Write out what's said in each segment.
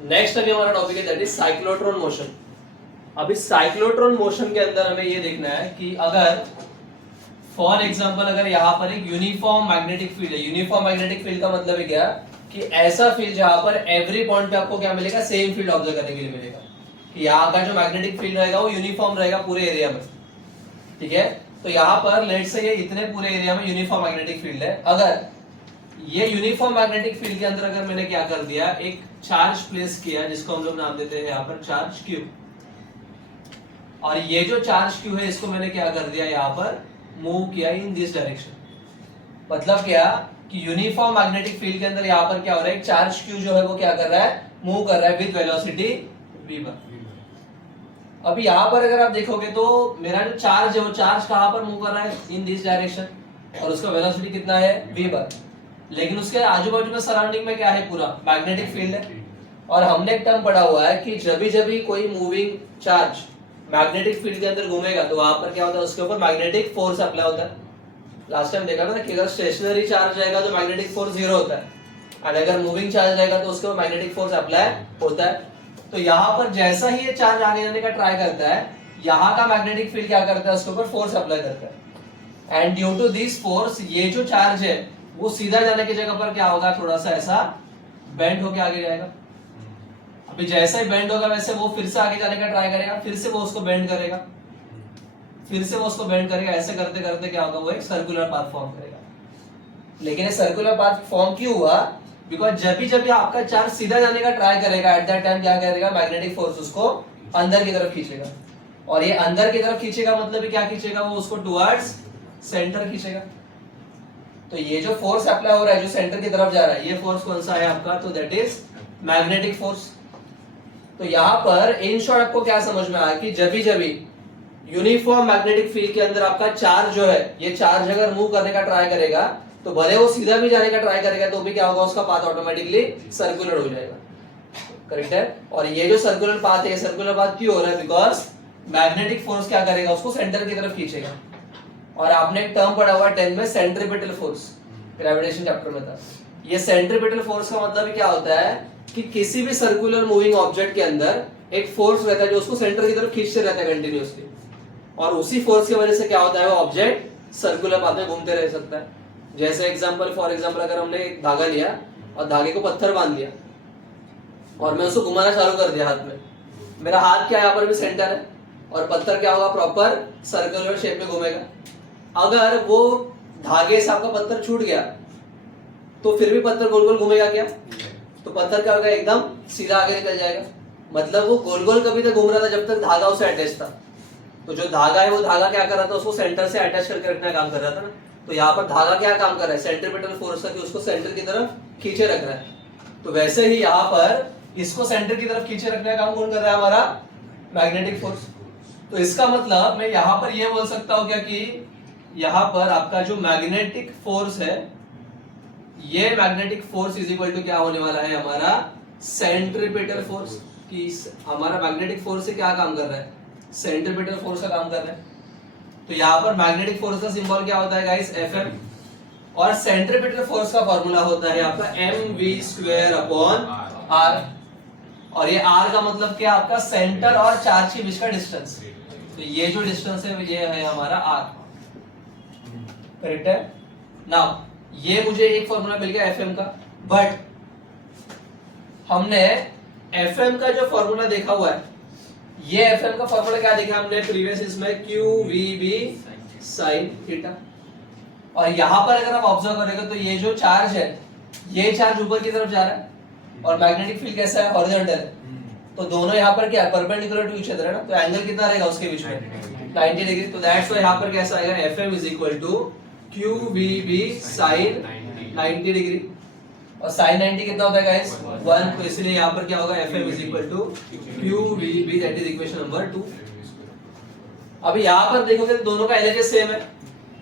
Next अभी हमारा topic है दैट इज साइक्लोट्रॉन मोशन। अभी साइक्लोट्रॉन मोशन के अंदर हमें ये देखना है कि अगर फॉर एग्जांपल अगर यहाँ पर एक यूनिफॉर्म मैग्नेटिक फील्ड है, यूनिफॉर्म मैग्नेटिक फील्ड का मतलब है क्या कि ऐसा फील्ड जहां पर एवरी पॉइंट पे आपको क्या मिलेगा, सेम फील्ड ऑब्जर्व करने के लिए मिलेगा कि यहाँ का जो मैग्नेटिक फील्ड रहेगा वो यूनिफॉर्म रहेगा पूरे एरिया में, ठीक है। तो यहाँ पर लेट से ये इतने पूरे एरिया में यूनिफॉर्म मैग्नेटिक फील्ड है। अगर ये यूनिफॉर्म मैग्नेटिक फील्ड के अंदर अगर मैंने क्या कर दिया, एक चार्ज प्लेस किया जिसको हम लोग नाम देते हैं यहाँ पर चार्ज क्यू, और ये जो चार्ज क्यू है इसको मैंने क्या कर दिया, यहाँ पर मूव किया इन दिस डायरेक्शन। मतलब क्या कि यूनिफॉर्म मैग्नेटिक फील्ड के अंदर यहाँ पर क्या हो रहा है, एक चार्ज क्यू जो है वो क्या कर रहा है, मूव कर रहा है विद वेलोसिटी v पर। अभी यहाँ पर अगर आप देखोगे तो मेरा जो चार्ज है वो चार्ज कहाँ पर मूव कर रहा है, इन दिस डायरेक्शन, और उसका वेलोसिटी कितना है v पर। लेकिन उसके आजू बाजू में सराउंडिंग में क्या है, पूरा मैग्नेटिक फील्ड है। और हमने एक टर्म पढ़ा हुआ है कि जब भी कोई मूविंग चार्ज मैग्नेटिक फील्ड के अंदर घूमेगा तो वहां पर क्या होता है, उसके ऊपर मैग्नेटिक फोर्स अप्लाई होता है। लास्ट टाइम देखा ना कि अगर स्टेशनरी चार्ज रहेगा तो मैग्नेटिक फोर्स 0 होता है, और अगर मूविंग चार्ज रहेगा तो उसके ऊपर मैग्नेटिक फोर्स अप्लाई होता है। तो यहाँ पर जैसा ही ये चार्ज आगे जाने का ट्राई करता है, यहाँ का मैग्नेटिक फील्ड क्या करता है, उसके ऊपर फोर्स अप्लाई करता है। And due to this force ये जो चार्ज है वो सीधा जाने की जगह पर क्या होगा, थोड़ा सा ऐसा बेंड होके आगे जाएगा। अभी जैसे ही बेंड होगा वैसे वो फिर से आगे जाने का ट्राई करेगा, फिर से वो उसको बेंड करेगा, फिर से वो उसको बेंड करेगा। ऐसे करते करते क्या होगा, वो एक सर्कुलर पाथ फॉर्म करेगा। लेकिन ये सर्कुलर पाथ फॉर्म क्यों हुआ, बिकॉज जब भी आपका चार्ज सीधा जाने का ट्राई करेगा एट दैट टाइम क्या करेगा, मैग्नेटिक फोर्स उसको अंदर की तरफ खींचेगा। और ये अंदर की तरफ खींचेगा मतलब क्या खींचेगा, वो उसको टुवर्ड्स सेंटर खींचेगा। तो ये जो फोर्स अप्लाई हो रहा है जो सेंटर की तरफ जा रहा है, ये फोर्स कौन सा है आपका, तो दैट इज मैग्नेटिक फोर्स। तो यहाँ पर इन शॉर्ट आपको क्या समझ में आया कि जब भी यूनिफॉर्म मैग्नेटिक फील्ड के अंदर आपका चार्ज जो है, ये चार्ज अगर मूव करने का ट्राई करेगा तो भले वो सीधा भी जाने का ट्राई करेगा तो भी क्या होगा, उसका पाथ ऑटोमेटिकली सर्कुलर हो जाएगा, करेक्ट है। और ये जो सर्कुलर पाथ है, सर्कुलर पाथ क्यों हो रहा है, बिकॉज मैग्नेटिक फोर्स क्या करेगा, उसको सेंटर की तरफ खींचेगा। और आपने एक टर्म पढ़ा हुआ 10 में, सेंट्रीपिटल फोर्स, ग्रेविटेशन चैप्टर में था। ये सेंट्रीपिटल फोर्स का मतलब क्या होता है कि किसी भी सर्कुलर मूविंग ऑब्जेक्ट के अंदर एक फोर्स रहता है जो उसको सेंटर की तरफ खींचते रहता है कंटिन्यूअसली, और उसी फोर्स की वजह से क्या होता है, वो ऑब्जेक्ट सर्कुलर पाथ में घूमते रह सकता है। जैसे एग्जांपल, फॉर एग्जांपल अगर हमने एक धागा लिया और धागे को पत्थर बांध लिया और मैं उसको घुमाना चालू कर दिया हाथ में, मेरा हाथ क्या यहाँ पर भी सेंटर है और पत्थर क्या होगा, प्रॉपर सर्कुलर शेप में घूमेगा। अगर वो धागे से आपका पत्थर छूट गया तो फिर भी पत्थर गोल गोल घूमेगा क्या, तो पत्थर क्या होगा, एकदम सीधा आगे निकल जाएगा। मतलब वो गोल गोल कभी तक घूम रहा था जब तक धागा उसे अटैच था। तो जो धागा है वो धागा क्या कर रहा था, उसको सेंटर से अटैच करके रखने का काम कर रहा था ना। तो यहाँ पर धागा क्या काम कर रहा है, सेंट्रीपिटल फोर्स का, कि उसको सेंटर की तरफ खींचे रख रहा है। तो वैसे ही यहाँ पर इसको सेंटर की तरफ खींचे रखने का काम कौन कर रहा है, हमारा मैग्नेटिक फोर्स। तो इसका मतलब मैं यहाँ पर यह बोल सकता हूँ क्या कि यहाँ पर आपका जो मैग्नेटिक फोर्स है, ये magnetic force is equal to क्या होने वाला है, हमारा सेंट्रीपिटल फोर्स। कि हमारा मैग्नेटिक फोर्स से क्या काम कर रहा है, सेंट्रीपिटल फोर्स का काम कर रहा है। तो यहाँ पर मैग्नेटिक फोर्स का सिंबल क्या होता है गाइस, Fm, और सेंट्रीपिटल फोर्स का फॉर्मूला होता है आपका mv²/r। और ये r का मतलब क्या, आपका सेंटर और चार्ज के बीच का डिस्टेंस। तो ये जो डिस्टेंस है ये है हमारा r, करेक्ट है। नाउ ये मुझे एक फॉर्मूला मिल गया Fm का, बट हमने Fm का जो फॉर्मूला देखा हुआ है, ये Fm का फॉर्मूला क्या देखा हमने प्रीवियस इसमें, QVB sin थीटा। और यहां पर अगर आप ऑब्जर्व करेंगे तो ये जो चार्ज है, ये चार्ज ऊपर की तरफ जा रहा है और मैग्नेटिक फील्ड कैसा है, हॉरिजॉन्टल है। तो दोनों यहाँ पर क्या है, परपेंडिकुलर टू ईच अदर है ना। तो एंगल कितना रहेगा उसके बीच में, 90 डिग्री। तो दैट्स व्हाई यहाँ पर कैसा आएगा, Fm is equal to QVB sin 90 degree. और sin 90 कितना होता है गाइस, 1। तो इसलिए यहाँ पर क्या होगा, Fm is equal to QVB, that is equation number 2। अभी यहाँ पर देखोगे तो दोनों का LHS सेम है,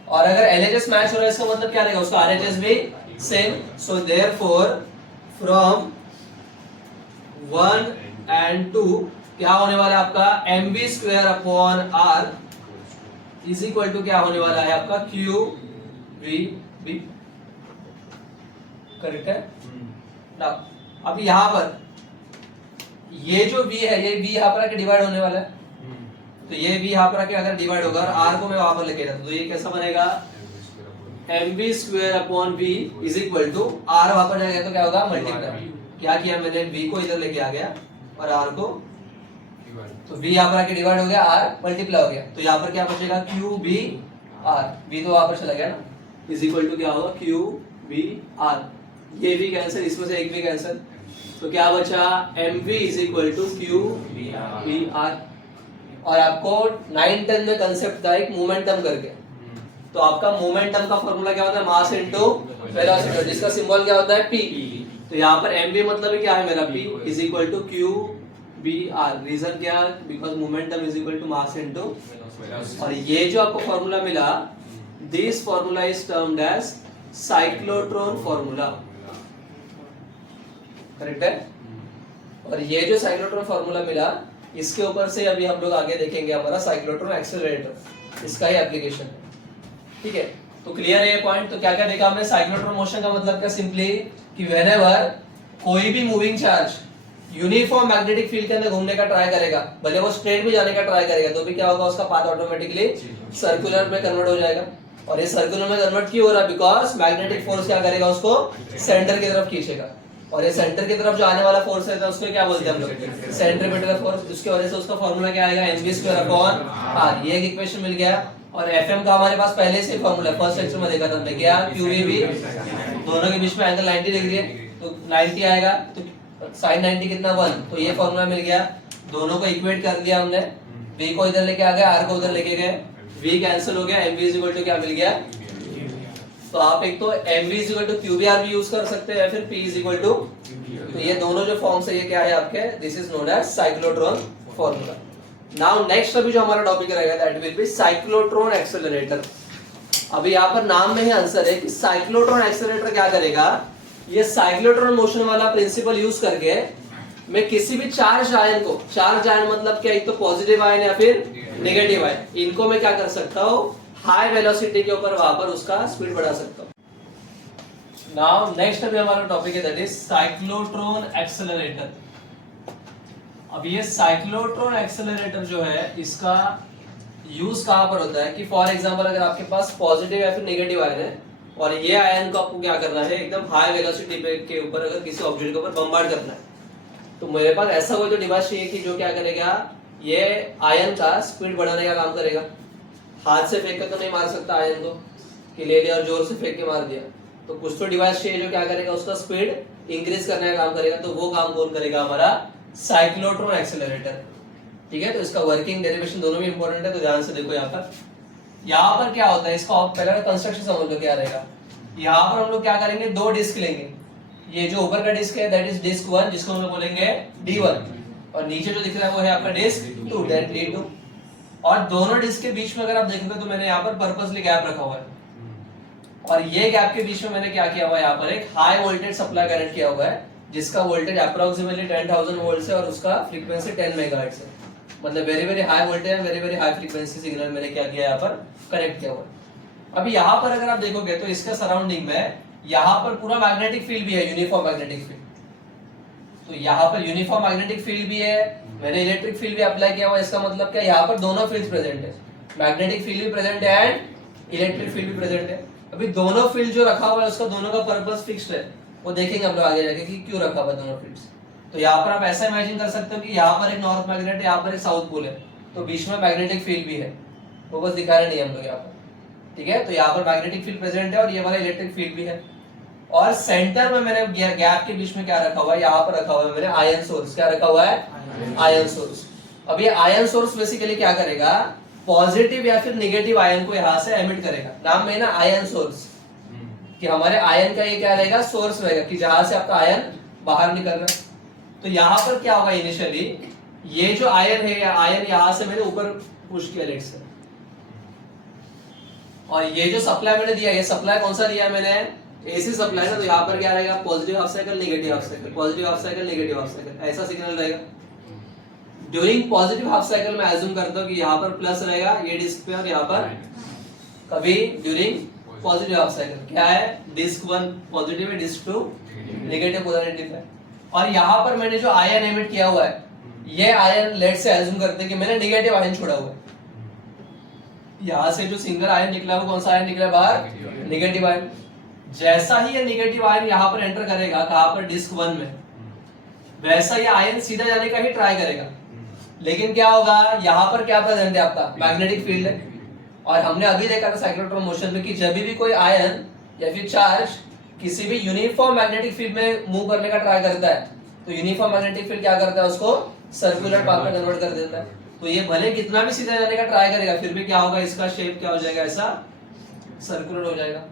और अगर LHS मैच हो रहा है इसका मतलब क्या रहेगा, उसका RHS भी same. So therefore from 1 and 2 क्या होने वाला है आपका, mv²/r इज इक्वल टू क्या होने वाला है आपका, QVB, करेक्ट है ना। अब यहाँ पर ये जो v है ये v यहाँ पर आके डिवाइड होने वाला है, तो ये v यहाँ पर आके अगर डिवाइड होगा और r को मैं वहां पर लेके जाता हूं तो ये कैसा बनेगा mv square upon v is equal to r वहां पर जाएगा तो क्या होगा मल्टीप्लाई, क्या किया मैंने v को इधर लेके आ गया और r को, तो v यहाँ पर आके डिवाइड हो गया r मल्टीप्लाई हो गया, तो यहाँ पर क्या बचेगा q b r, v तो वहां पर चला गया ना, इज इक्वल टू क्या होगा q b r, ये v कैंसिल, इसमें से एक भी कैंसिल, तो क्या बचा mv is equal to q b r। और आपको 9-10 में कंसेप्ट था एक मोमेंटम करके, तो आपका मोमेंटम का फॉर्मूला क्या होता है मास इनटू वेलोसिटी, जिसका सिंबल क्या होता है p, तो यहाँ पर mv मतलब क्या है मेरा p is equal to q b r, reason क्या, because momentum is equal to mass into, और ये जो आपको फॉर्मूला मिला this formula is termed as cyclotron formula, correct है। और ये जो साइक्लोट्रॉन फॉर्मूला मिला इसके ऊपर से अभी हम लोग आगे देखेंगे हमारा साइक्लोट्रॉन एक्सेलरेटर, इसका ही एप्लीकेशन है, ठीक है। तो क्लियर है ये पॉइंट। तो क्या क्या देखा हमने, साइक्लोट्रॉन मोशन का मतलब क्या, सिंपली कि व्हेनेवर कोई भी moving charge uniform magnetic field के अंदर घूमने का ट्राई करेगा, भले वो स्ट्रेट भी जाने का ट्राई करेगा तो भी क्या होगा उसका पाथ ऑटोमेटिकली सर्कुलर में कन्वर्ट हो जाएगा, और ये सर्कुलर में कन्वर्ट क्यों हो रहा है, बिकॉज मैग्नेटिक फोर्स क्या करेगा उसको सेंटर की तरफ खींचेगा, और ये सेंटर की तरफ जो आने वाला फोर्स है तो उसको क्या बोलते हैं हम लोग सेंट्रीपिटल फोर्स, उसकी वजह से उसका फॉर्मूला क्या आएगा mv²/r, ये एक इक्वेशन मिल गया। और fm का हमारे पास पहले से फॉर्मूला फर्स्ट लेक्चर में देखा था हमने, क्या qvb, दोनों के बीच में एंगल 90 डिग्री है तो 90 आएगा, तो sin 90 कितना 1, तो ये फॉर्मूला मिल गया, दोनों को इक्वेट कर दिया हमने, v को इधर लेके आ गए r को उधर लेके गए, v कैंसिल हो गया, mv इक्वल टू क्या मिल गया, तो आप एक तो mv इक्वल टू qbr भी यूज कर सकते हैं या फिर p इक्वल टू, तो ये दोनों जो फॉर्म्स है ये क्या है आपके, this is known as cyclotron formula. Now next अभी जो हमारा टॉपिक रहेगा that will be cyclotron accelerator. अभी यहाँ पर नाम में ही आंसर है कि साइक्लोट्रॉन एक्सेलरेटर क्या करेगा, ये साइक्लोट्रॉन मोशन वाला प्रिंसिपल यूज करके मैं किसी भी चार्ज आयन को, चार्ज आयन मतलब क्या, एक तो पॉजिटिव आयन या फिर नेगेटिव आयन, इनको मैं क्या कर सकता हूँ हाई वेलोसिटी के ऊपर वहां पर उसका स्पीड बढ़ा सकता हूँ। नाउ नेक्स्ट अभी हमारा टॉपिक है दैट इज साइक्लोट्रॉन एक्सेलरेटर। अब ये साइक्लोट्रॉन एक्सेलरेटर जो है इसका यूज कहां पर होता है कि फॉर एग्जांपल अगर आपके पास पॉजिटिव या फिर नेगेटिव आयन है और ये आयन को आपको क्या करना है एकदम हाई वेलोसिटी पे के ऊपर अगर किसी ऑब्जेक्ट के ऊपर बमबार्ड करना है, तो मेरे पास ऐसा कोई तो डिवाइस चाहिए कि जो क्या करेगा, ये आयन का स्पीड बढ़ाने का काम करेगा। हाथ से फेंक कर तो नहीं मार सकता आयन को कि ले लिया और जोर से फेंक के मार दिया, तो कुछ तो डिवाइस चाहिए जो क्या करेगा उसका स्पीड इंक्रीज करने का काम करेगा, तो वो काम कौन करेगा, हमारा साइक्लोट्रॉन एक्सेलरेटर, ठीक है। तो इसका वर्किंग डेरिवेशन दोनों भी इंपॉर्टेंट है, तो ध्यान से देखो यहाँ पर क्या होता है, इसका पहले कंस्ट्रक्शन समझ लो क्या रहेगा। यहाँ पर हम लोग क्या करेंगे, दो डिस्क लेंगे, ये जो ऊपर का डिस्क है दैट इज डिस्क 1 जिसको हम लोग बोलेंगे D1, और नीचे जो दिख रहा है वो है आपका डिस्क 2 दैट D2, और दोनों डिस्क के बीच में अगर आप देखोगे तो मैंने यहाँ पर पर्पसली गैप रखा हुआ है, और ये गैप के बीच में मैंने क्या किया हुआ है, यहाँ पर एक हाई वोल्टेज सप्लाई कनेक्ट किया हुआ है जिसका वोल्टेज अप्रोक्सीमेटली 10,000 वोल्ट है और उसका फ्रीक्वेंसी 10 मेगाहर्ट्ज है, मतलब very very high voltage and very very high frequency signal मैंने क्या किया यहाँ पर कनेक्ट किया हुआ है। अभी यहाँ पर अगर आप देखोगे तो इसके सराउंडिंग में यहाँ पर पूरा मैग्नेटिक फील्ड भी है, यूनिफॉर्म मैग्नेटिक फील्ड, तो यहाँ पर यूनिफॉर्म मैग्नेटिक फील्ड भी है, मैंने इलेक्ट्रिक फील्ड भी अप्लाई किया हुआ है, इसका मतलब क्या, यहाँ पर दोनों फील्ड्स प्रेजेंट है, मैग्नेटिक फील्ड भी प्रेजेंट है एंड इलेक्ट्रिक फील्ड भी प्रेजेंट है। अभी दोनों फील्ड जो रखा हुआ है उसका दोनों का पर्पस फिक्स्ड है, वो देखेंगे हम लोग आगे जाके कि क्यों रखा हुआ है दोनों फील्ड्स। तो यहाँ पर आप ऐसा इमेजिन कर सकते हो कि यहाँ पर एक नॉर्थ मैग्नेट है, यहाँ पर एक साउथ पोल है, तो बीच में मैग्नेटिक फील्ड भी है, वो बस दिखा रहे नहीं हम लोग यहाँ पर, ठीक है। तो यहाँ पर मैग्नेटिक फील्ड प्रेजेंट है और ये वाला इलेक्ट्रिक फील्ड भी है, और सेंटर में मैंने गैप के बीच में क्या रखा हुआ है, यहाँ पर रखा हुआ है मैंने आयन सोर्स, क्या रखा हुआ है, आयन सोर्स। अब ये आयन सोर्स बेसिकली क्या करेगा, पॉजिटिव या फिर नेगेटिव आयन को यहाँ से एमिट करेगा, नाम में ना आयन सोर्स, कि हमारे आयन का ये क्या रहेगा, सोर्स रहेगा कि जहां से आपका आयन बाहर निकल रहा है। तो यहाँ पर क्या होगा, इनिशियली ये जो आयन है, आयन यहाँ से मैंने ऊपर पुश किया लेट से, और ये जो सप्लाई मैंने दिया, ये सप्लाई कौन सा दिया मैंने, एसी सप्लाई ना, तो यहाँ पर क्या रहेगा, positive half cycle negative half cycle, positive half cycle negative half cycle, ऐसा सिग्नल रहेगा। ड्यूरिंग पॉजिटिव हाफ साइकिल मैं अज्यूम करता हूँ कि यहाँ पर प्लस रहेगा ये डिस्क पे, और यहाँ पर कभी ड्यूरिंग पॉजिटिव हाफ साइकिल क्या है, डिस्क 1 पॉजिटिव है, डिस्क 2 नेगेटिव पोलैरिटी है। और यहाँ पर मैंने जो आयन एमिट किया हुआ है ये आयन लेट से एज्यूम करते हैं कि मैंने नेगेटिव आयन छोड़ा हुआ है, यहां से जो सिंगल आयन निकला वो कौन सा आयन निकला बाहर, नेगेटिव आयन। जैसा ही ये नेगेटिव आयन यहाँ पर एंटर करेगा, कहां पर, डिस्क 1 में, वैसा ये आयन सीधा जाने का ही ट्राई करेगा। लेकिन क्या होगा, यहाँ पर क्या प्रेजेंट है आपका, मैग्नेटिक फील्ड है। और हमने अभी देखा था साइक्लोट्रॉन मोशन में कि जब भी कोई आयन या फिर चार्ज किसी भी यूनिफॉर्म मैग्नेटिक फील्ड में मूव करने का ट्राई करता है, तो यूनिफॉर्म मैग्नेटिक फील्ड क्या करता है, उसको सर्कुलर पाथ में कन्वर्ट कर देता है। तो ये भले कितना भी सीधा जाने का ट्राई करेगा, फिर भी क्या होगा, इसका शेप क्या हो जाएगा, ऐसा सर्कुलर हो जाएगा।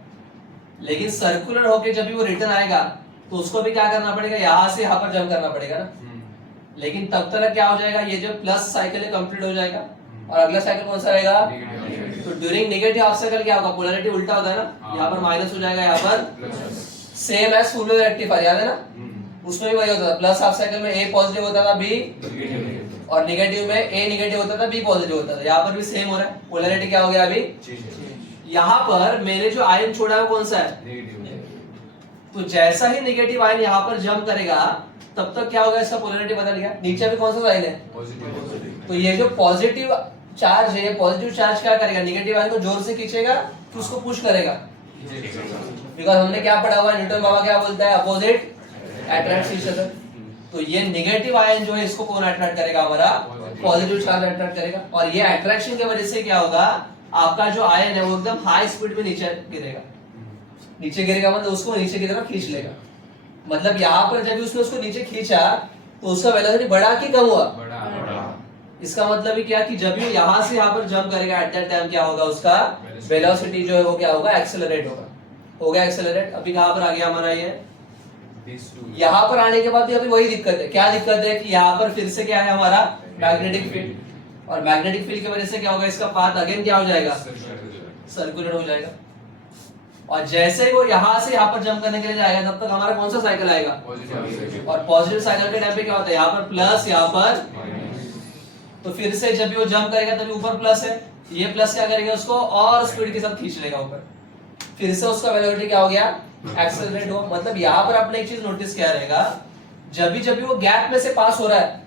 लेकिन सर्कुलर होके जब भी वो रिटर्न आएगा तो उसको भी क्या करना पड़ेगा, यहाँ से यहाँ पर जंप करना पड़ेगा ना। लेकिन तब तक क्या हो जाएगा, ये जो प्लस साइकिल है कंप्लीट हो जाएगा, और अगला साइकिल कौन सा रहेगा, तो ड्यूरिंग नेगेटिव हाफ साइकिल क्या होगा, पोलैरिटी उल्टा होता है ना, यहाँ पर माइनस हो जाएगा, यहाँ पर same as full wave rectifier, याद है ना, उसमें भी वही होता था, प्लस हाफ साइकिल में ए पॉजिटिव होता था, बी, और नेगेटिव में ए नेगेटिव होता था, बी पॉजिटिव होता था। यहाँ पर भी सेम हो रहा है, पोलैरिटी क्या हो गया अभी, यहाँ पर मैंने जो आयन छोड़ा है वो कौन सा है, तो जैसा ही नेगेटिव आयन यहाँ पर जंप करेगा तब तक क्या होगा, इसका पोलैरिटी बदल गया। नीचे भी कौन सा साइन है, तो ये जो पॉजिटिव चार्ज है, पॉजिटिव चार्ज क्या करेगा, नेगेटिव आयन को जोर से खींचेगा कि उसको पुश करेगा। बिकॉज हमने क्या पढ़ा हुआ है, न्यूटन बाबा क्या बोलता है, अपोजिट अट्रैक्ट ईच अदर। तो ये नेगेटिव आयन जो है इसको कौन अट्रैक्ट करेगा, हमारा पॉजिटिव चार्ज अट्रैक्ट करेगा। और ये अट्रैक्शन की वजह से क्या होगा, आपका जो आयन है वो एकदम हाई स्पीड में नीचे गिरेगा। नीचे गिरेगा मतलब उसको नीचे की तरफ खींच लेगा। मतलब यहाँ पर जब उसने उसको नीचे खींचा तो उसका वेलोसिटी बढ़ा कि कम हुआ, इसका मतलब ही क्या कि जब भी यहाँ से यहाँ पर जंप करेगा एट दैट टाइम क्या होगा, उसका वेलोसिटी जो है वो क्या होगा, एक्सेलरेट होगा। हो गया एक्सेलरेट। अभी कहाँ पर आ गया हमारा ये, यहाँ पर आने के बाद भी अभी वही दिक्कत है। क्या दिक्कत है कि यहाँ पर फिर से क्या है हमारा मैग्नेटिक फील्ड, और मैग्नेटिक फील्ड की वजह से क्या होगा, इसका पाथ अगेन क्या हो जाएगा, सर्कुलर हो जाएगा। और जैसे ही वो यहाँ से यहाँ पर जंप करने के लिए जाएगा तब तक हमारा कौन सा साइकिल आएगा, और पॉजिटिव साइकिल के टाइम पे क्या होता है, यहाँ पर प्लस, यहाँ पर, तो फिर से जब भी वो जंप करेगा तभी ऊपर प्लस है, ये प्लस क्या करेगा, उसको और स्पीड के साथ खींच लेगा ऊपर, फिर से उसका वेलोसिटी क्या हो गया, एक्सेलरेट हो। मतलब यहाँ पर आपने एक चीज नोटिस किया रहेगा, जब भी वो गैप में से पास हो रहा है,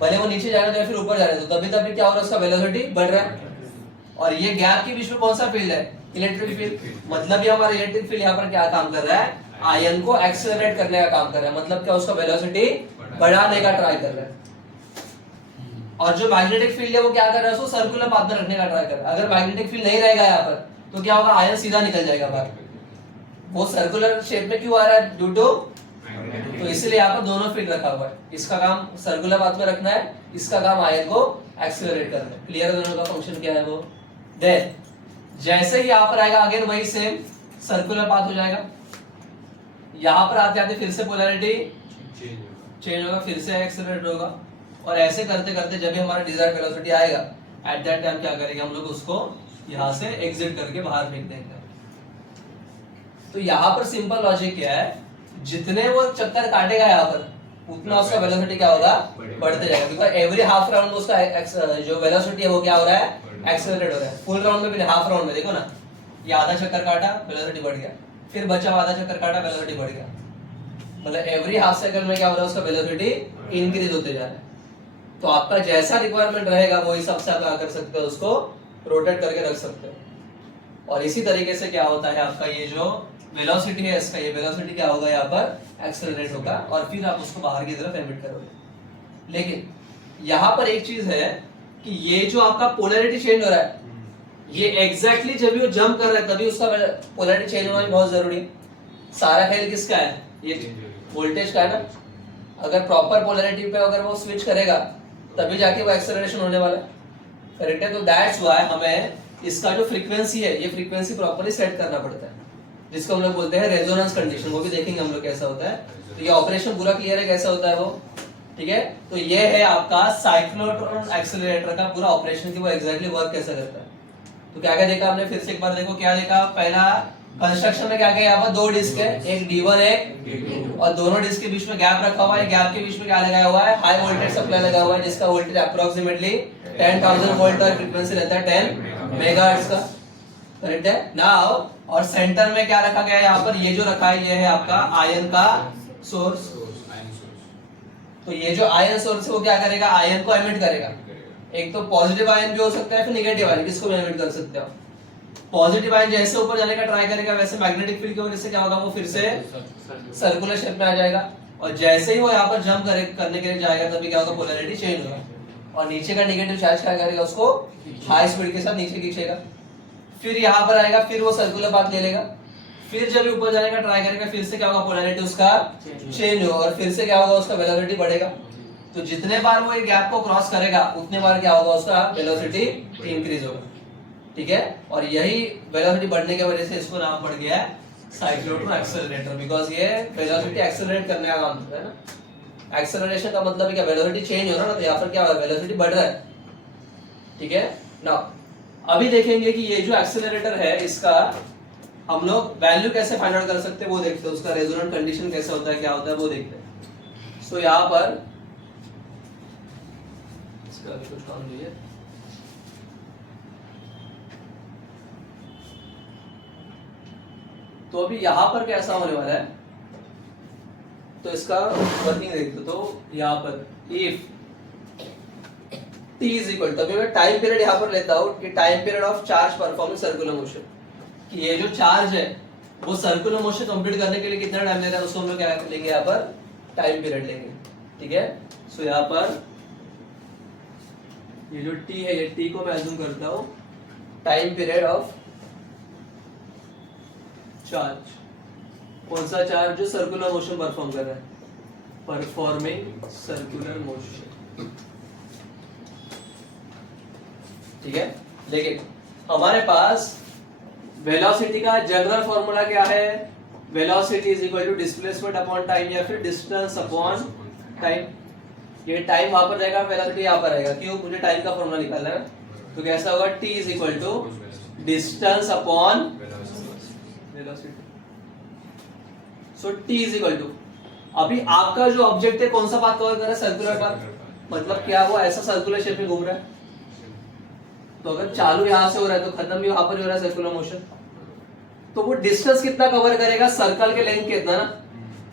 भले वो नीचे जा रहा है या फिर ऊपर जा रहा है, तो तभी क्या हो रहा है, उसका वेलोसिटी बढ़ रहा है। और ये गैप के बीच में कौन सा फील्ड है, इलेक्ट्रिक फील्ड। मतलब ये हमारा इलेक्ट्रिक फील्ड यहाँ पर क्या काम कर रहा है, आयन को एक्सेलरेट करने का काम कर रहा है। मतलब क्या, उसका वेलोसिटी बढ़ाने का ट्राई कर रहा है। और जो मैग्नेटिक फील्ड है वो क्या कर रहा है, उसको सर्कुलर पाथ में रखने का ट्राई कर रहा है। अगर मैग्नेटिक फील्ड नहीं रहेगा यहाँ पर तो क्या होगा, आयन सीधा निकल जाएगा बाहर। वो सर्कुलर शेप में क्यों आ रहा है, ड्यू टू, तो इसलिए यहाँ पर दोनों फील्ड रखा हुआ है। इसका काम सर्कुलर पाथ में रखना है, इसका काम आयन को एक्सेलरेट करना है। क्लियर है, दोनों का फंक्शन क्या है वो। देन जैसे ही यहाँ पर आएगा अगेन वही सेम सर्कुलर पाथ हो जाएगा। यहाँ पर आते आते फिर से पोलैरिटी चेंज होगा, फिर से एक्सेलरेट होगा। और ऐसे करते करते जब भी हमारा डिजायर्ड वेलोसिटी आएगा एट दैट टाइम क्या करेंगे हम लोग, उसको यहाँ से एग्जिट करके बाहर फेंक देंगे। तो यहाँ पर सिंपल लॉजिक क्या है, जितने वो चक्कर काटेगा यहाँ पर उतना उसका वेलोसिटी क्या होगा, बढ़ते जाएगा। बिकॉज़ एवरी हाफ राउंड में उसका जो वेलोसिटी है वो क्या हो रहा है, एक्सेलरेट हो रहा है। फुल राउंड में भी नहीं, हाफ राउंड में देखो ना, ये आधा चक्कर काटा वेलोसिटी बढ़ गया, फिर बचा आधा चक्कर काटा वेलोसिटी बढ़ गया। मतलब एवरी हाफ साइकिल में क्या हो रहा है, उसका वेलोसिटी इंक्रीज होते जा रहा है। तो आपका जैसा रिक्वायरमेंट रहेगा वो हिसाब से आप क्या कर सकते हो, उसको रोटेट करके रख सकते हो। और इसी तरीके से क्या होता है, आपका ये जो वेलोसिटी है इसका, ये वेलोसिटी क्या होगा, यहाँ पर एक्सेलरेट होगा और फिर आप उसको बाहर की तरफ एमिट करोगे। लेकिन यहाँ पर एक चीज है कि ये जो आपका पोलैरिटी चेंज हो रहा है, ये एग्जैक्टली जब भी वो जंप कर रहा है तभी उसका पोलैरिटी चेंज होना भी बहुत जरूरी है। सारा खेल किसका है, ये वोल्टेज का है ना। अगर प्रॉपर पोलैरिटी पे अगर वो स्विच करेगा तभी जाके वो एक्सेलरेशन होने वाला है, करेक्ट है। तो दैट्स व्हाई हमें इसका जो फ्रीक्वेंसी है, ये फ्रीक्वेंसी प्रॉपर्ली सेट करना पड़ता है, जिसको हम लोग बोलते हैं रेजोनेंस कंडीशन। वो भी देखेंगे हम लोग कैसा होता है। तो ये ऑपरेशन पूरा क्लियर है कैसा होता है वो, ठीक है। तो ये है आपका साइक्लोट्रॉन एक्सेलरेटर का पूरा ऑपरेशन की वो एग्जैक्टली वर्क कैसा करता है। तो क्या क्या देखा आपने, फिर से एक बार देखो क्या देखा। पहला कंस्ट्रक्शन में क्या क्या, यहाँ पर दो डिस्क है, एक D1 एक, और दोनों डिस्क के बीच में गैप रखा हुआ है। गैप के बीच में क्या लगाया हुआ है, हाई वोल्टेज सप्लाई लगा हुआ है, जिसका वोल्टेज अप्रोक्सीमेटली 10,000 वोल्ट और फ्रीक्वेंसी रहता है 10 मेगाहर्ट्ज का, करेक्ट है। नाउ और सेंटर में क्या रखा गया है, यहाँ पर ये जो रखा है ये है आपका आयन का सोर्स। तो ये जो आयन सोर्स है वो क्या करेगा, आयन को एमिट करेगा। एक तो पॉजिटिव आयन भी हो सकता है, फिर नेगेटिव आयन, किसको भी एमिट कर सकते हो। पॉजिटिव आयन जैसे ऊपर जाने का ट्राई करेगा वैसे मैग्नेटिक फील्ड की वजह से क्या होगा, वो फिर से सर्कुलर शेप में आ जाएगा। और जैसे ही वो यहाँ पर जंप करने के लिए जाएगा तभी क्या होगा, पोलैरिटी चेंज होगा। और नीचे का नेगेटिव चार्ज क्या करेगा, उसको हाई स्पीड के साथ नीचे खींचेगा। फिर यहाँ पर आएगा, फिर वो सर्कुलर पाथ ले लेगा। फिर जब ऊपर जाने का ट्राई करेगा फिर से क्या होगा, पोलैरिटी उसका चेंज होगा और फिर से क्या होगा, उसका वेलोसिटी बढ़ेगा। तो जितने बार वो ये गैप को क्रॉस करेगा उतने बार क्या होगा, उसका वेलोसिटी इंक्रीज होगा। ठीक है, और यही वेलोसिटी बढ़ने की वजह से इसको नाम पड़ गया है साइक्लोट्रॉन एक्सेलरेटर, बिकॉज ये वेलोसिटी एक्सेलरेट करने का काम करता है ना। एक्सेलरेशन का मतलब क्या, वेलोसिटी चेंज हो रहा है ना, तो यहाँ पर क्या होगा, वेलोसिटी बढ़ रहा है। ठीक है ना। अभी देखेंगे कि ये जो एक्सेलरेटर है इसका हम लोग वैल्यू कैसे फाइंड आउट कर सकते हैं, वो देखते हैं। उसका रेजोनेंट कंडीशन कैसे होता है, क्या होता है, वो देखते हैं। सो यहाँ पर इसका भी कुछ काम नहीं है। तो अभी यहाँ पर कैसा होने वाला है, तो इसका वर्किंग देखते। तो यहाँ पर इफ t इज इक्वल, तभी मैं टाइम पीरियड यहाँ पर लेता हूँ कि time period of charge performing circular motion, कि ये जो चार्ज है वो सर्कुलर मोशन कंप्लीट करने के लिए कितना टाइम ले रहा है, उसको हम लोग क्या लेंगे, यहाँ पर टाइम पीरियड लेंगे। ठीक है, सो यहाँ पर ये जो t है, ये t को मैं अज्यूम करता हूँ टाइम पीरियड ऑफ चार्ज। कौन सा चार्ज, जो सर्कुलर मोशन परफॉर्म कर रहा है, परफॉर्मिंग सर्कुलर मोशन। ठीक है, लेकिन हमारे पास वेलोसिटी का जनरल फॉर्मूला क्या है, velocity is equal to displacement upon time या फिर डिस्टेंस अपॉन टाइम। ये टाइम वहां पर जाएगा, वेलोसिटी यहाँ पर आएगा। क्यों, मुझे टाइम का फॉर्मूला निकालना है। तो कैसा होगा, t is equal to distance upon velocity. So t is equal to, अभी आपका जो ऑब्जेक्ट है कौन सा पाथ कवर कर रहा है, सर्कुलर पाथ। मतलब क्या, वो ऐसा सर्कुलर शेप में घूम रहा है। तो अगर चालू यहां से हो रहा है तो खत्म भी वहां पर ही हो रहा है सर्कुलर मोशन। तो वो डिस्टेंस कितना कवर करेगा, सर्कल के लेंथ कितना ना,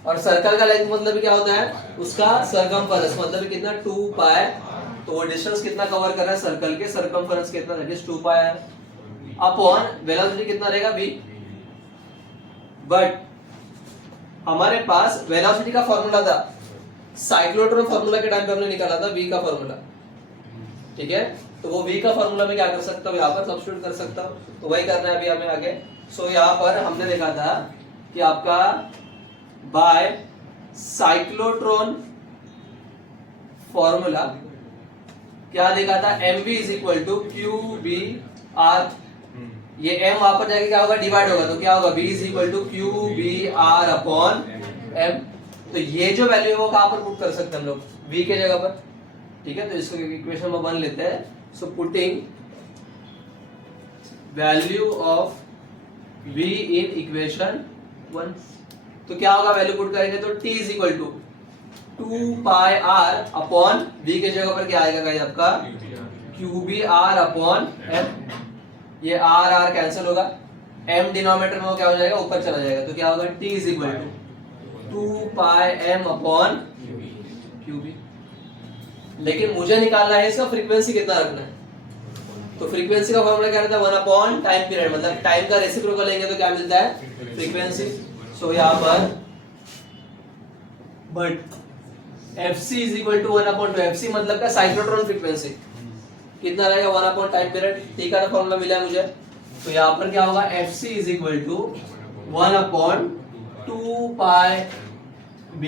और सर्कल का लेंथ मतलब क्या होता है, उसका सरकमफेरेंस, मतलब कितना 2 पाई। तो वो डिस्टेंस कितना कवर कर रहा है सर्कल के, सरकमफेरेंस कितना, that is 2 pi upon velocity कितना रहेगा v। बट हमारे पास वेलोसिटी का फॉर्मूला था, साइक्लोट्रॉन फॉर्मूला के टाइम पे हमने निकाला था v का फॉर्मूला। ठीक है, तो वो v का फॉर्मूला में क्या कर सकता हूँ, यहाँ पर सब्स्टिट्यूट कर सकता हूँ। तो वही करना है अभी हमें आगे। सो यहाँ पर हमने देखा था कि आपका बाय साइक्लोट्रॉन फॉर्मूला क्या देखा था, mv is equal to qbr। ये m वहां पर जाके क्या होगा, डिवाइड होगा। तो क्या होगा, v is equal to qbr upon m। तो ये जो वैल्यू है वो कहां पर पुट कर सकते हैं हम लोग, v के जगह पर। ठीक है, तो इसको इक्वेशन में 1 लेते हैं। So putting value of v in equation 1, तो क्या होगा, वैल्यू पुट करेंगे तो t is equal to 2 pi r upon v के जगह पर क्या आएगा गाइस, आपका qbr अपॉन m। ये r r कैंसिल होगा, m डिनोमिनेटर में वो क्या हो जाएगा, ऊपर चला जाएगा। तो क्या होगा, t is equal to 2 pi m upon qb। लेकिन मुझे निकालना है इसका फ्रीक्वेंसी कितना रखना है। तो फ्रीक्वेंसी का फॉर्मूला क्या रहता है, 1 अपॉन टाइम पीरियड, मतलब टाइम का रेसिप्रोकल लेंगे तो क्या मिलता है, फ्रीक्वेंसी। सो यहाँ पर but fc is equal to 1 upon 2, fc मतलब का साइक्लोट्रॉन फ्रीक्वेंसी कितना रहेगा, 1 अपॉन टाइम पीरियड। t का फॉर्मूला मिला है मुझे। तो यहाँ पर क्या होगा, fc is equal to 1 upon 2 pi b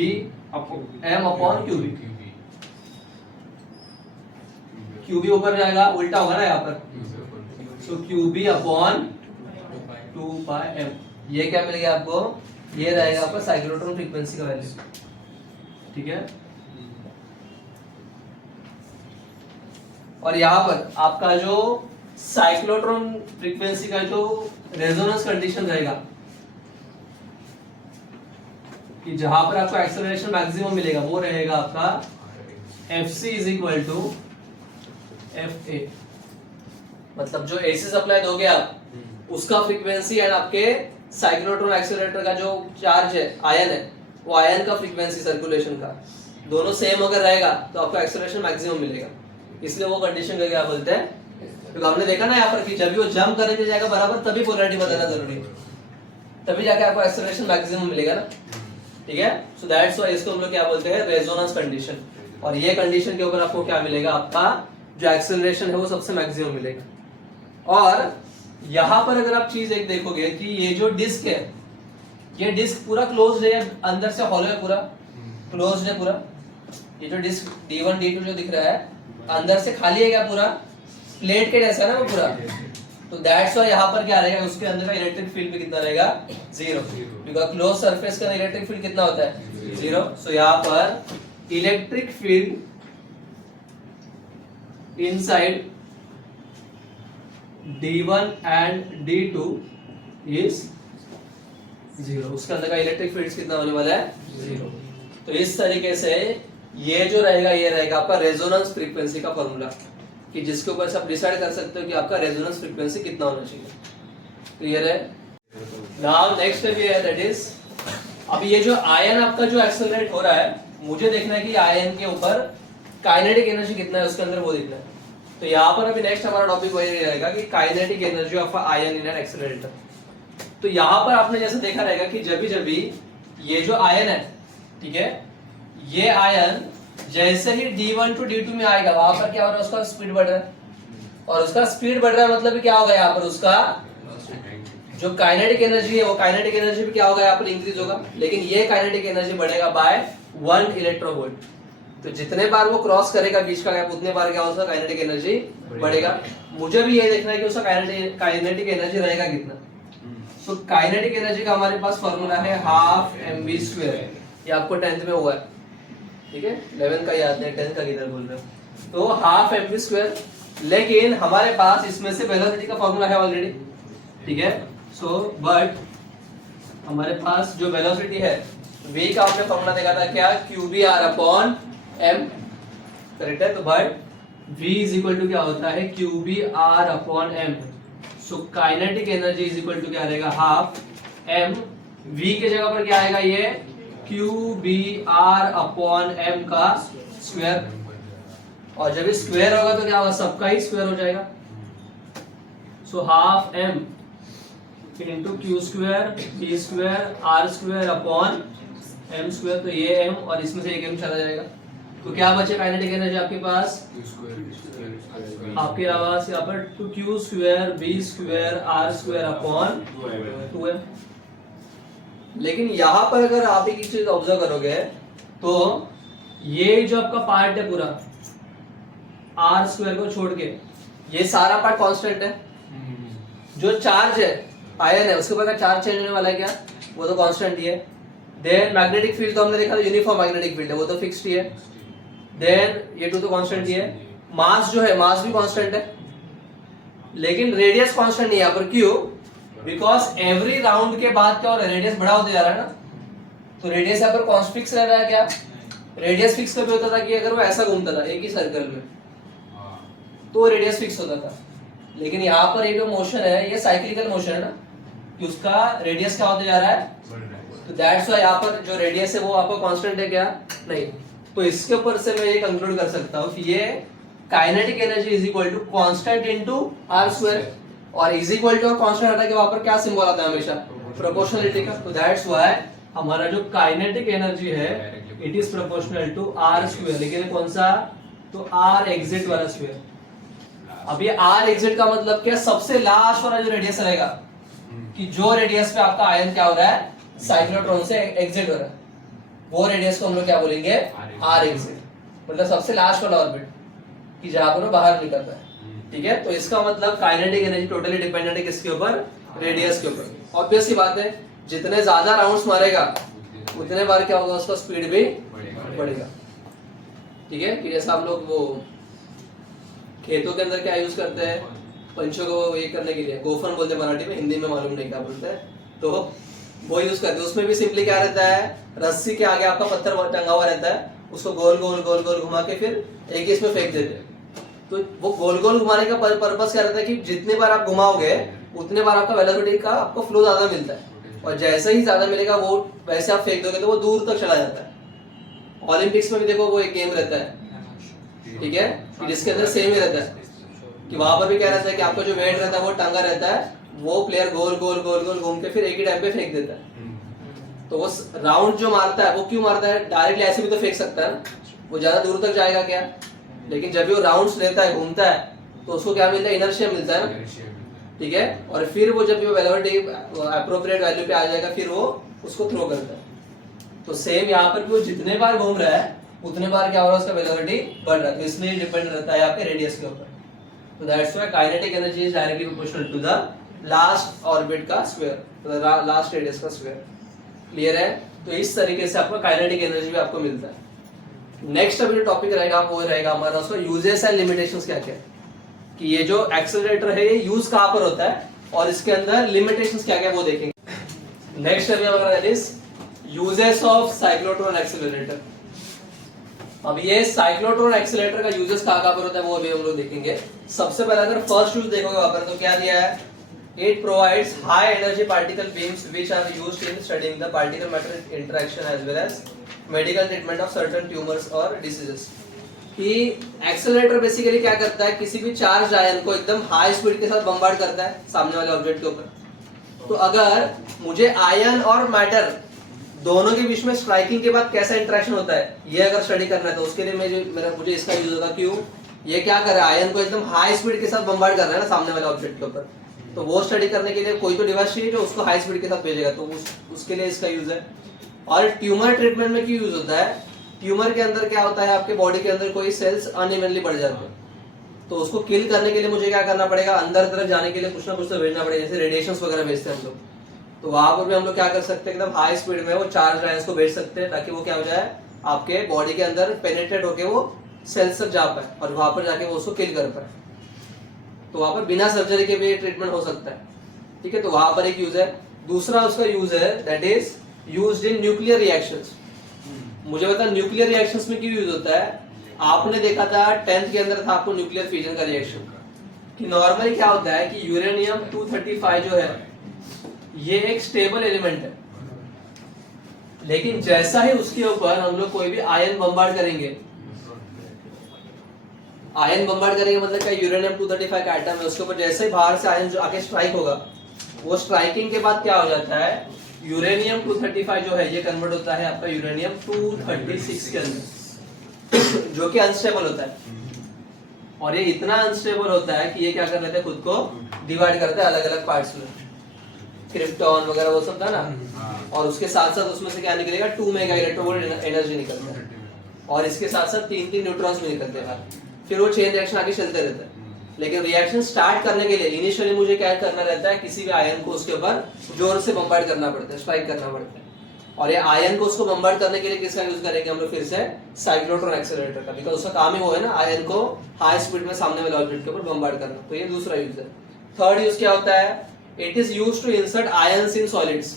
m upon qb। qb ऊपर जाएगा, उल्टा होगा ना यहाँ पर। सो qb अपॉन 2 पाई m। ये क्या मिल गया आपको, ये रहेगा आपका साइक्लोट्रॉन फ्रीक्वेंसी का वैल्यू। ठीक है, और यहाँ पर आपका जो साइक्लोट्रॉन फ्रीक्वेंसी का जो रेजोनेंस कंडीशन रहेगा, कि जहां पर आपको एक्सेलरेशन मैक्सिमम मिलेगा, वो रहेगा आपका fc is equal to fa। मतलब जो एसी सप्लाई दोगे आप, उसका फ्रीक्वेंसी एंड आपके साइक्लोट्रॉन एक्सेलरेटर का जो चार्ज है, आयन है, वो आयन का फ्रीक्वेंसी सर्कुलेशन का, दोनों सेम अगर रहेगा तो आपको एक्सेलरेशन मैक्सिमम मिलेगा, इसलिए वो कंडीशन को क्या बोलते हैं, क्योंकि हमने देखा ना यहाँ पर कि जब भी वो जंप करने जाएगा बराबर तभी पोलैरिटी बदलना जरूरी है, तभी जाके आपको एक्सेलरेशन मैक्सिमम मिलेगा ना, ठीक है। सो दैट्स व्हाई इसको हम लोग क्या बोलते हैं, रेजोनेंस कंडीशन। और ये कंडीशन के ऊपर आपको क्या मिलेगा, आपका जो एक्सेलरेशन है वो सबसे मैक्सिमम मिलेगा। और यहाँ पर अगर आप चीज एक देखोगे कि ये जो डिस्क है, ये डिस्क पूरा क्लोज्ड है, अंदर से हॉलो है, पूरा क्लोज्ड है पूरा। ये जो डिस्क D1 D2 जो दिख रहा है अंदर से खाली है क्या, पूरा प्लेट के जैसा है ना वो पूरा, तो दैट्स व्हाई यहाँ पर क्या रहेगा, उसके अंदर का इलेक्ट्रिक फील्ड भी कितना रहेगा, 0, बिकॉज़ क्लोज सरफेस का इलेक्ट्रिक फील्ड कितना होता है, 0। सो यहाँ पर electric field inside D1 and D2 is 0, उसके अंदर का इलेक्ट्रिक फील्ड कितना होने वाला है, 0। तो इस तरीके से ये जो रहेगा, ये रहेगा आपका रेजोनेंस फ्रीक्वेंसी का फॉर्मूला, कि जिसके ऊपर से आप डिसाइड कर सकते हो कि आपका रेजोनेंस फ्रीक्वेंसी कितना होना चाहिए। क्लियर है? नाउ नेक्स्ट स्टेप ये है, दैट इज अब ये जो आयन आपका जो एक्सेलरेट हो रहा है, मुझे देखना है कि आयन के ऊपर काइनेटिक एनर्जी कितना है उसके अंदर, वो देखना है। तो यहाँ पर अभी नेक्स्ट हमारा टॉपिक वही रहेगा कि kinetic energy of ion in an accelerator. तो यहाँ पर आपने जैसे देखा रहेगा कि जब भी ये जो आयन है, ठीक है, ये आयन जैसे ही D1 टू D2 में आएगा, वहां पर क्या हो रहा है, उसका स्पीड बढ़ रहा है, और उसका स्पीड बढ़ रहा है मतलब क्या होगा, यहाँ पर उसका जो काइनेटिक एनर्जी है, वो काइनेटिक एनर्जी भी क्या होगा, यहाँ पर इंक्रीज होगा। लेकिन ये काइनेटिक एनर्जी बढ़ेगा बाय 1 इलेक्ट्रोवोल्ट। तो जितने बार वो क्रॉस करेगा बीच का गैप, उतने बार क्या होगा, काइनेटिक एनर्जी बढ़ेगा। मुझे भी ये देखना है कि उसका काइनेटिक एनर्जी रहेगा कितना। तो काइनेटिक एनर्जी का हमारे पास फॉर्मूला है हाफ mv², ये आपको 10th में हुआ है, ठीक है, 11 का याद नहीं, 10 का किधर बोल रहे हो। तो हाफ mv², लेकिन हमारे पास इसमें से वेलोसिटी का फॉर्मूला है ऑलरेडी, ठीक है। सो बट हमारे पास जो वेलोसिटी है, v का हमने फॉर्मूला देखा था क्या, qbr/m, करेक्ट है। तो but v is equal to क्या होता है, qbr/m। So kinetic energy is equal to क्या रहेगा, हाफ m, v के जगह पर क्या आएगा, ये qbr/m का स्क्वायर, और जब ये स्क्वायर होगा तो क्या होगा, सबका ही स्क्वायर हो जाएगा। So half m into q² b² r²/m², तो ये m और इसमें से एक m चला जाएगा, तो क्या बचे काइनेटिक एनर्जी आपके पास, आपके आवाज यहाँ पर q² b² r²/2m। लेकिन यहाँ पर अगर आप एक चीज ऑब्जर्व करोगे तो ये जो आपका पार्ट है पूरा r² को छोड़ के, ये सारा पार्ट कांस्टेंट है। जो चार्ज है, आयन है, उसके ऊपर का चार्ज चेंज होने वाला है क्या, वो तो कांस्टेंट ही है। देन मैग्नेटिक फील्ड तो हमने देखा था, यूनिफॉर्म मैग्नेटिक फील्ड है, वो तो फिक्स्ड ही है। देन ये 2 तो कांस्टेंट ही है। मास जो है, मास भी कांस्टेंट है, लेकिन रेडियस कांस्टेंट नहीं है यहाँ पर। क्यों? बिकॉज एवरी राउंड के बाद क्या हो रहा है, रेडियस बड़ा होते जा रहा है ना, तो रेडियस यहाँ पर फिक्स रह रहा है क्या। रेडियस फिक्स कभी होता था कि अगर वो ऐसा घूमता था एक ही सर्कल में, तो रेडियस फिक्स होता था। लेकिन यहाँ पर ये जो मोशन है, ये साइक्लिकल मोशन है ना, कि उसका रेडियस क्या होते जा रहा है, तो दैट्स व्हाई यहाँ पर जो रेडियस है वो आपको कांस्टेंट है क्या, नहीं। तो इसके ऊपर से मैं ये कंक्लूड कर सकता हूँ कि ये kinetic energy is equal to constant into r², और इज इक्वल टू और कांस्टेंट आता है कि वहां पर क्या सिंबल आता है हमेशा, प्रोपोर्शनलिटी का। तो दैट्स व्हाई हमारा जो काइनेटिक एनर्जी है, it is proportional to r², लेकिन कौन सा, तो r एग्जिट वाला स्क्वायर। अब ये r एग्जिट का मतलब क्या, सबसे लास्ट वाला जो रेडियस रहेगा, कि जो रेडियस पे आपका आयन क्या हो रहा है, साइक्लोट्रॉन से एग्जिट हो रहा है, वो रेडियस को हम लोग क्या बोलेंगे, r एग्जिट, मतलब सबसे लास्ट वाला ऑर्बिट, कि जहां पर वो बाहर निकल रहा है, ठीक है। तो इसका मतलब काइनेटिक एनर्जी टोटली डिपेंडेंट है किसके ऊपर, रेडियस के ऊपर। ऑब्वियस सी बात है, जितने ज्यादा राउंड्स मारेगा उतने बार क्या होगा, उसका स्पीड भी बढ़ेगा, ठीक है। कि जैसा आप लोग वो खेतों के अंदर क्या यूज करते हैं, पंचों को ये करने के लिए, गोफन बोलते हैं मराठी में, हिंदी में मालूम नहीं क्या बोलते हैं, तो वो यूज करते हैं। उसमें भी सिंपली क्या रहता है, रस्सी के आगे आपका पत्थर टंगा हुआ रहता है, उसको गोल गोल गोल गोल घुमा के फिर एक इसमें फेंक देते हैं। तो वो गोल गोल घुमाने का पर्पस क्या रहता है कि जितने बार आप घुमाओगे उतने बार आपका वेलोसिटी का आपको फ्लो ज्यादा मिलता है, और जैसे ही ज्यादा मिलेगा वो वैसे आप फेंक दोगे तो वो दूर तक चला जाता है। ओलंपिक्स में भी देखो वो एक गेम रहता है, ठीक है, कि जिसके अंदर सेम ही रहता है कि वहां पर भी क्या रहता है कि आपका जो वेट रहता है वो टंगा रहता है, वो प्लेयर गोल गोल गोल गोल घूम के फिर एक ही टाइम पे फेंक देता है। तो वो राउंड जो मारता है वो क्यों मारता है, डायरेक्टली ऐसे भी तो फेंक सकता है ना, वो ज्यादा दूर तक जाएगा क्या, लेकिन जब भी वो राउंड्स लेता है घूमता है तो उसको क्या मिलता है, इनर्शिया मिलता है ना, ठीक है, और फिर वो जब भी वेलोसिटी एप्रोप्रिएट वैल्यू पे आ जाएगा फिर वो उसको थ्रो करता है। तो सेम यहाँ पर भी वो जितने बार घूम रहा है उतने बार क्या हो रहा है, उसका वेलोसिटी बढ़ रहा है, तो इसलिए डिपेंड रहता है आपके रेडियस के ऊपर। तो that's why kinetic energy is directly proportional to the last orbit का स्क्वायर, तो लास्ट रेडियस का स्क्वायर। क्लियर है? तो इस तरीके से आपको काइनेटिक एनर्जी भी आपको मिलता है। नेक्स्ट अभी जो टॉपिक रहेगा वो रहेगा हमारा उसका यूजेस एंड लिमिटेशंस क्या क्या है, कि ये जो एक्सेलरेटर है ये यूज कहां पर होता है और इसके अंदर लिमिटेशंस क्या क्या है वो देखेंगे। नेक्स्ट अभी हमारा that is uses of cyclotron accelerator. अब ये साइक्लोट्रॉन एक्सेलरेटर का यूजेस कहां पर होता है वो अभी हम लोग देखेंगे। सबसे पहले अगर फर्स्ट यूज देखोगे वहां पर तो क्या दिया है, it provides high energy particle beams which are used in studying the particle matter interaction as well as medical treatment of certain tumors or diseases। कि एक्सेलरेटर बेसिकली क्या करता है, किसी भी चार्ज आयन को एकदम हाई स्पीड के साथ बम्बार्ड करता है सामने वाले ऑब्जेक्ट के ऊपर। तो अगर मुझे आयन और मैटर दोनों के बीच में स्ट्राइकिंग के बाद कैसा इंटरेक्शन होता है ये अगर स्टडी करना है तो उसके लिए मुझे इसका यूज होगा। क्यों, ये क्या कर रहा है, आयन को एकदम हाई स्पीड के साथ बम्बार्ड कर रहा है ना सामने वाले ऑब्जेक्ट के ऊपर, तो वो स्टडी करने के लिए कोई तो डिवाइस चाहिए जो उसको हाई स्पीड के साथ भेजेगा, तो उसके लिए इसका यूज है। और ट्यूमर ट्रीटमेंट में क्यों यूज होता है, ट्यूमर के अंदर क्या होता है, आपके बॉडी के अंदर कोई सेल्स अनइवनली बढ़ जाते हैं, तो उसको किल करने के लिए मुझे क्या करना पड़ेगा, अंदर तरफ जाने के लिए कुछ ना कुछ तो भेजना पड़ेगा, जैसे रेडिएशंस वगैरह भेजते हैं हम लोग। तो वहां पर भी हम लोग क्या कर सकते हैं, एकदम हाई स्पीड में वो चार्ज आयंस को भेज सकते हैं ताकि वो क्या हो जाए, आपके बॉडी के अंदर पेनिट्रेट होके वो सेल्स तक जा पाए और वहां पर जाके वो उसको किल कर पाए। तो वहां पर बिना सर्जरी के भी ट्रीटमेंट हो सकता है, ठीक है, तो वहां पर एक यूज है। दूसरा उसका यूज है that is used in nuclear reactions. मुझे बता न्यूक्लियर रिएक्शंस में क्यों यूज होता है, आपने देखा था 10th के अंदर था आपको न्यूक्लियर फिजन का रिएक्शन, कि नॉर्मली क्या होता है कि यूरेनियम 235 जो है ये एक स्टेबल एलिमेंट है, लेकिन जैसा ही उसके ऊपर हम लोग कोई भी आयन बम्बार्ड करेंगे, आयन बम्बार्ड करेंगे मतलब क्या, यूरेनियम 235 का एटम है, उसके ऊपर जैसे ही बाहर से आयन जो आके स्ट्राइक होगा, वो स्ट्राइकिंग के बाद क्या हो जाता है, यूरेनियम 235 जो है ये कन्वर्ट होता है आपका यूरेनियम 236 के अंदर जो कि अनस्टेबल होता है। और ये इतना अनस्टेबल होता है कि ये क्या कर लेते हैं, खुद को डिवाइड करते हैं अलग अलग पार्ट्स में, क्रिप्टॉन वगैरह वो सब था ना, और उसके साथ साथ उसमें से क्या निकलेगा, 2 मेगा इलेक्ट्रोवोल्ट एनर्जी निकलता है, और इसके साथ साथ 3 न्यूट्रॉन्स भी निकलते हैं। फिर वो चेन रिएक्शन आगे चलते रहता है, लेकिन रिएक्शन स्टार्ट करने के लिए इनिशियली मुझे क्या करना रहता है, किसी भी आयन को उसके ऊपर जोर से बम्बार्ड करना पड़ता है, स्ट्राइक करना पड़ता है। और ये आयन को उसको बम्बार्ड करने के लिए किसका यूज करेंगे हम लोग, फिर से साइक्लोट्रॉन एक्सेलरेटर का, बिकॉज़ उसका काम ही वो है ना, आयन को हाई स्पीड में सामने वाले ऑब्जेक्ट के ऊपर बम्बार्ड करना। तो ये दूसरा यूज है। थर्ड यूज क्या होता है, it is used to insert ions in solids,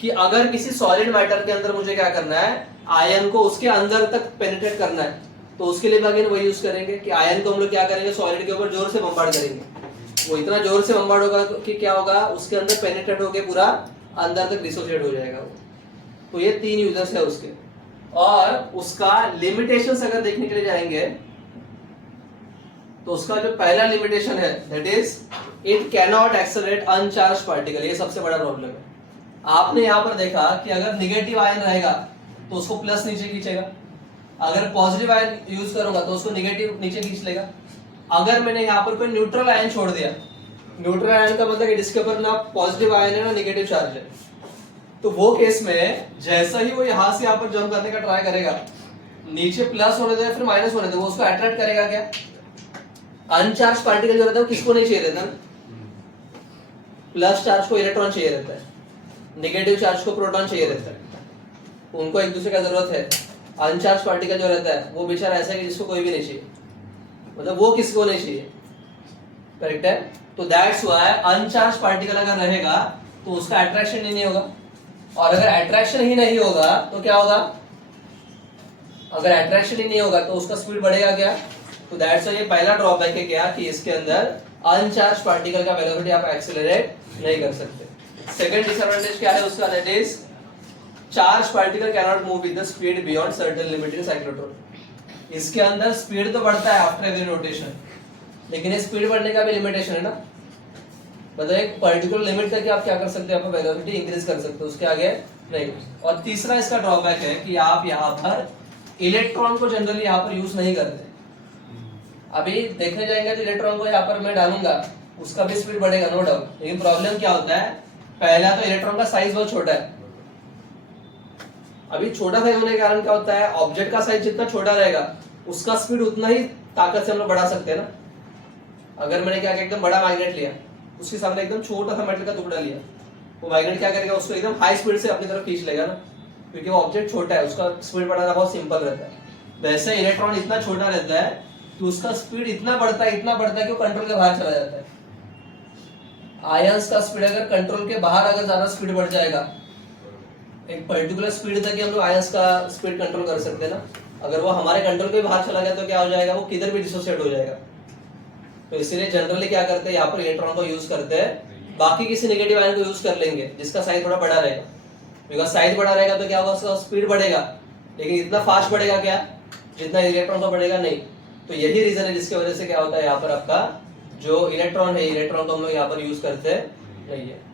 कि अगर किसी सॉलिड मैटर के अंदर मुझे क्या करना है, आयन को उसके अंदर तक पेनिट्रेट करना है, तो उसके लिए अगेन वही यूज करेंगे कि आयन को हम लोग क्या करेंगे, सॉलिड के ऊपर जोर से बम्बार्ड करेंगे। वो इतना जोर से बम्बार्ड होगा कि क्या होगा, उसके अंदर पेनिट्रेट होके पूरा अंदर तक डिसोसिएट हो जाएगा वो। तो ये 3 यूजर्स है उसके। और उसका लिमिटेशंस अगर देखने के लिए जाएंगे तो उसका जो पहला लिमिटेशन है that is it can not accelerate अनचार्ज particle. ये सबसे बड़ा प्रॉब्लम है। आपने यहां पर देखा कि अगर निगेटिव आयन रहेगा तो उसको प्लस नीचे खींचेगा, अगर पॉजिटिव आयन यूज करूंगा तो उसको निगेटिव नीचे खींच लेगा। अगर मैंने यहाँ पर कोई न्यूट्रल आयन छोड़ दिया, न्यूट्रल आयन का मतलब जिसके ऊपर ना पॉजिटिव आयन है ना निगेटिव चार्ज है, तो वो केस में जैसा ही वो यहां से यहाँ पर जंप करने का ट्राई करेगा, नीचे प्लस होने दो या फिर माइनस होने दो, वो उसको अट्रैक्ट करेगा क्या? अनचार्ज पार्टिकल जो रहता है किसको नहीं चाहिए रहता, प्लस चार्ज को इलेक्ट्रॉन चाहिए रहता है, नेगेटिव चार्ज को प्रोटॉन चाहिए रहता है, उनको एक दूसरे का जरूरत है। अनचार्ज पार्टिकल जो रहता है वो बेचारा ऐसा है कि जिसको कोई भी नहीं चाहिए, मतलब वो किसको नहीं चाहिए, करेक्ट है। तो दैट्स व्हाई अनचार्ज पार्टिकल अगर रहेगा तो उसका अट्रैक्शन ही नहीं होगा, और अगर अट्रैक्शन ही नहीं होगा तो क्या होगा, अगर अट्रैक्शन ही नहीं होगा तो उसका स्पीड बढ़ेगा क्या? तो दैट्स व्हाई ये पहला ड्रॉबैक है क्या कि इसके अंदर अनचार्ज पार्टिकल का वेलोसिटी आप एक्सेलरेट नहीं कर सकते। सेकंड डिसएडवांटेज क्या है उसका, that is charge particle can not move with the speed beyond certain limit in cyclotron. इसके अंदर स्पीड तो बढ़ता है आफ्टर एवरी रोटेशन, लेकिन ये स्पीड बढ़ने का भी लिमिटेशन है ना। मतलब एक पर्टिकुलर लिमिट तक आप क्या कर सकते हैं, आपको वेलोसिटी इंक्रीज कर सकते हो, उसके आगे नहीं। और तीसरा इसका ड्रॉबैक है कि आप यहाँ पर इलेक्ट्रॉन को जनरली यहाँ पर यूज नहीं करते। अभी देखने जाएंगे तो इलेक्ट्रॉन को यहाँ पर मैं डालूंगा, उसका भी स्पीड बढ़ेगा नो डाउट, लेकिन प्रॉब्लम क्या होता है, पहला तो इलेक्ट्रॉन का साइज बहुत छोटा है। अभी छोटा साइज होने के कारण क्या होता है, ऑब्जेक्ट का साइज जितना छोटा रहेगा उसका स्पीड उतना ही ताकत से हम लोग बढ़ा सकते हैं ना। अगर मैंने क्या किया, एकदम बड़ा मैग्नेट लिया, उसके सामने एकदम छोटा सा मेटल का टुकड़ा लिया, वो मैग्नेट क्या करेगा, उसको एकदम हाई स्पीड से अपनी तरफ खींच लेगा ना, क्योंकि वो ऑब्जेक्ट छोटा है, उसका स्पीड बढ़ाना बहुत सिंपल रहता है। वैसे इलेक्ट्रॉन इतना छोटा रहता है कि उसका स्पीड इतना बढ़ता है कि वो कंट्रोल के बाहर चला जाता है। आयंस का स्पीड अगर कंट्रोल के बाहर अगर ज्यादा स्पीड बढ़ जाएगा, एक पर्टिकुलर स्पीड तक हम लोग आयंस का स्पीड कंट्रोल कर सकते हैं ना, अगर वो हमारे कंट्रोल के बाहर चला गया तो क्या हो जाएगा, वो किधर भी डिसोसिएट हो जाएगा। तो इसीलिए जनरली क्या करते हैं, यहाँ पर इलेक्ट्रॉन को यूज करते हैं, बाकी किसी नेगेटिव आयन को यूज कर लेंगे जिसका साइज थोड़ा बड़ा रहेगा, बिकॉज साइज बड़ा रहेगा तो क्या होगा, उसका स्पीड बढ़ेगा, लेकिन इतना फास्ट बढ़ेगा क्या, जितना इलेक्ट्रॉन का बढ़ेगा नहीं। तो यही रीजन है जिसकी वजह से क्या होता है, यहाँ पर आपका जो इलेक्ट्रॉन है, इलेक्ट्रॉन को हम लोग यहाँ पर यूज करते हैं नहीं है।